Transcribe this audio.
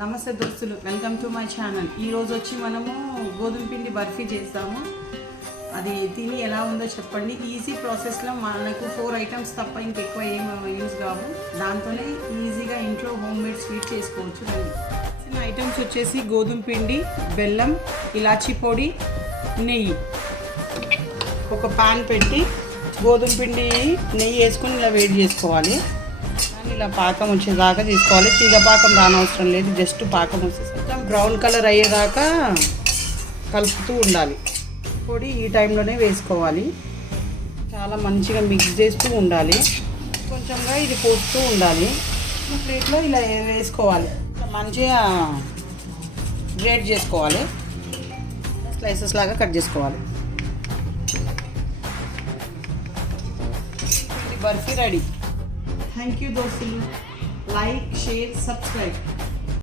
నమస్తే దోస్తులు, welcome to my channel. ఈరోజు వచ్చి మనము గోధుమ పిండి బర్ఫీ చేస్తాము. అది తిని ఎలా ఉందో చెప్పండి. ఈజీ ప్రాసెస్లో మనకు 4 ఐటమ్స్ తప్ప ఇంకెక్కువ ఏం యూజ్ కావు. దాంతోనే ఈజీగా ఇంట్లో హోమ్ మేడ్ స్వీట్ చేసుకోవచ్చు. చిన్న ఐటమ్స్ వచ్చేసి గోధుమ పిండి, బెల్లం, ఇలాచీ పొడి, నెయ్యి. ఒక పాన్ పెట్టి గోధుమ పిండి నెయ్యి వేసుకొని ఇలా వేడి చేసుకోవాలి. ఇలా పాకం వచ్చేదాకా తీసుకోవాలి. తీగ పాకం రానవసరం లేదు, జస్ట్ పాకం వచ్చేసి మొత్తం బ్రౌన్ కలర్ అయ్యేదాకా కలుపుతూ ఉండాలి. పొడి ఈ టైంలోనే వేసుకోవాలి. చాలా మంచిగా మిక్స్ చేస్తూ ఉండాలి. కొంచెంగా ఇది పోస్తూ ఉండాలి. ప్లేట్లో ఇలా వేసుకోవాలి. మంచిగా గ్రేట్ చేసుకోవాలి. స్లైసెస్ లాగా కట్ చేసుకోవాలి. బర్ఫీ రెడీ. థ్యాంక్ యూ దోస్తులు. Like, share, subscribe.